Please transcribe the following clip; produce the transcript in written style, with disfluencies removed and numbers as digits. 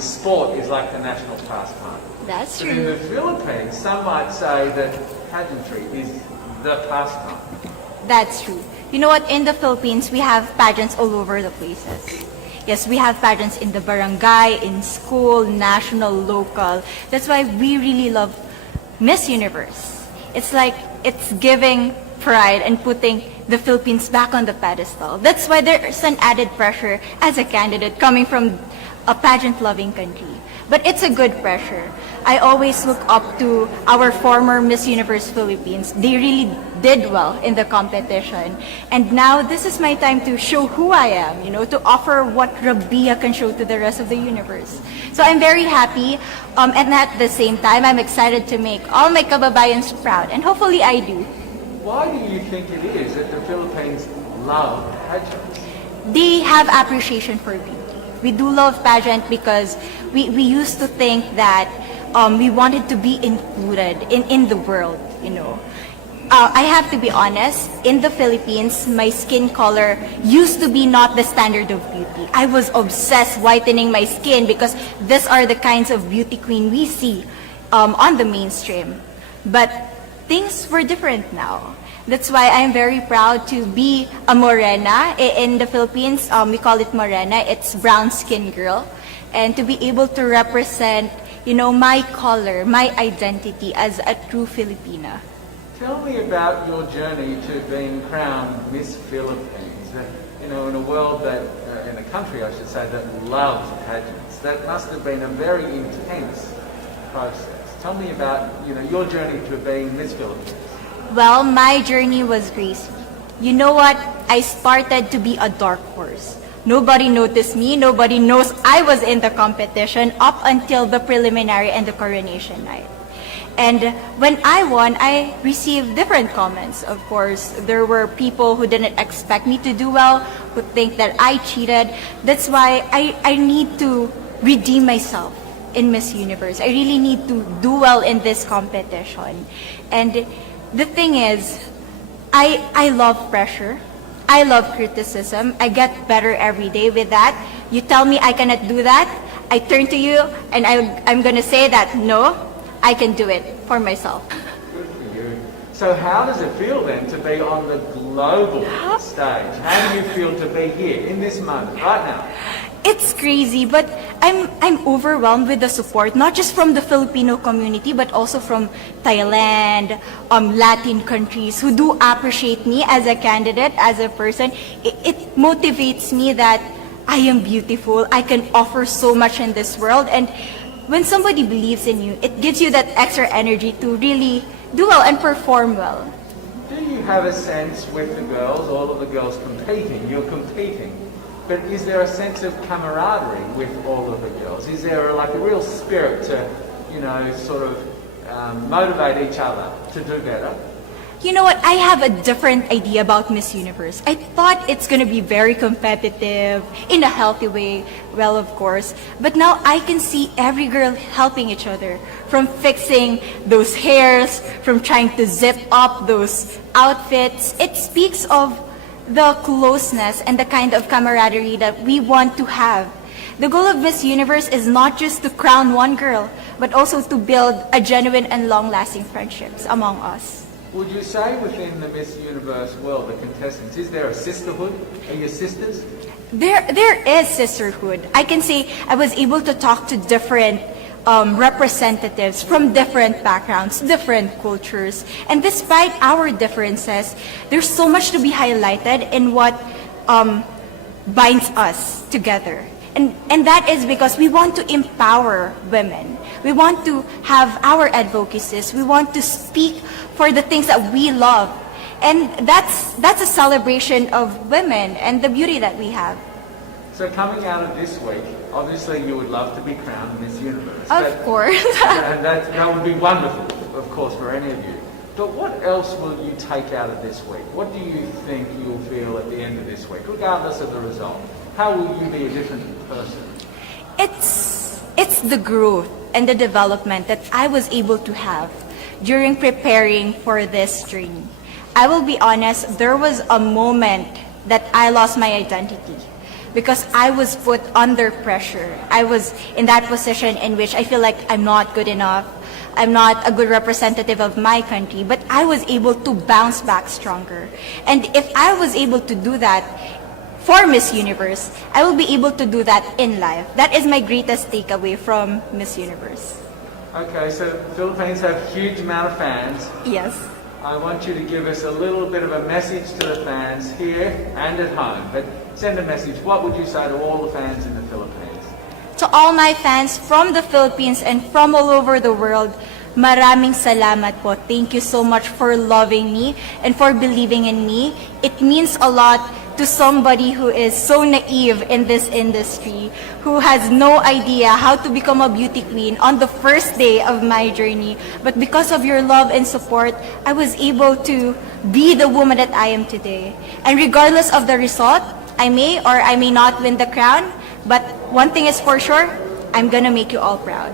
Sport is like the national pastime. That's But in the true. Philippines, some might say that pageantry is the pastime. That's true. You know what? In the Philippines, we have pageants all over the places. Yes, we have pageants in the barangay, in school, national, local. That's why we really love Miss Universe. It's like it's giving pride and putting the Philippines back on the pedestal. That's why there's an added pressure as a candidate coming from a pageant-loving country. But it's a good pressure. I always look up to our former Miss Universe Philippines. They really did well in the competition. And now this is my time to show who I am, to offer what Rabiya can show to the rest of the universe. So I'm very happy, and at the same time, I'm excited to make all my kababayans proud, and hopefully I do. Why do you think it is that the Philippines love pageants? They have appreciation for beauty. We do love pageant because we used to think that we wanted to be included in the world, I have to be honest, in the Philippines, my skin color used to be not the standard of beauty. I was obsessed whitening my skin because these are the kinds of beauty queen we see on the mainstream. But things were different now. That's why I'm very proud to be a morena. In the Philippines, we call it morena. It's brown skin girl. And to be able to represent, my color, my identity as a true Filipina. Tell me about your journey to being crowned Miss Philippines. In a world that, in a country I should say, that loves pageants. That must have been a very intense process. Tell me about, your journey to being Miss Philippines. Well, my journey was crazy. You know what? I started to be a dark horse. Nobody noticed me. Nobody knows I was in the competition up until the preliminary and the coronation night. And when I won, I received different comments. Of course, there were people who didn't expect me to do well, who think that I cheated. That's why I need to redeem myself in Miss Universe. I really need to do well in this competition. And the thing is, I love pressure. I love criticism. I get better every day with that. You tell me I cannot do that, I turn to you and I'm going to say that, no, I can do it for myself. Good for you. So how does it feel then to be on the global stage? How do you feel to be here in this moment, right now? It's crazy, but I'm overwhelmed with the support, not just from the Filipino community, but also from Thailand, Latin countries who do appreciate me as a candidate, as a person. It motivates me that I am beautiful, I can offer so much in this world, and when somebody believes in you, it gives you that extra energy to really do well and perform well. Do you have a sense with the girls, all of the girls competing, you're competing, but is there a sense of camaraderie with all of the girls? Is there like a real spirit to, sort of motivate each other to do better? You know what? I have a different idea about Miss Universe. I thought it's going to be very competitive, in a healthy way, well, of course. But now I can see every girl helping each other, from fixing those hairs, from trying to zip up those outfits. It speaks of the closeness and the kind of camaraderie that we want to have. The goal of Miss Universe is not just to crown one girl, but also to build a genuine and long-lasting friendships among us. Would you say within the Miss Universe world, the contestants, is there a sisterhood? Are you sisters? There is sisterhood. I can say I was able to talk to different representatives from different backgrounds, different cultures. And despite our differences, there's so much to be highlighted in what binds us together. And that is because we want to empower women. We want to have our advocacies. We want to speak for the things that we love. And that's a celebration of women and the beauty that we have. So coming out of this week, obviously you would love to be crowned Miss Universe. Of course. And that would be wonderful, of course, for any of you. But what else will you take out of this week? What do you think you'll feel at the end of this week, regardless of the result? How will you be a different person? It's the growth and the development that I was able to have during preparing for this journey. I will be honest, there was a moment that I lost my identity. because I was put under pressure. I was in that position in which I feel like I'm not good enough. I'm not a good representative of my country, but I was able to bounce back stronger. And if I was able to do that for Miss Universe, I will be able to do that in life. That is my greatest takeaway from Miss Universe. Okay, so Philippines have a huge amount of fans. Yes. I want you to give us a little bit of a message to the fans here and at home. But send a message. What would you say to all the fans in the Philippines? To all my fans from the Philippines and from all over the world, maraming salamat po. Thank you so much for loving me and for believing in me. It means a lot to somebody who is so naive in this industry, who has no idea how to become a beauty queen on the first day of my journey. But because of your love and support, I was able to be the woman that I am today. And regardless of the result, I may or I may not win the crown, but one thing is for sure, I'm gonna make you all proud.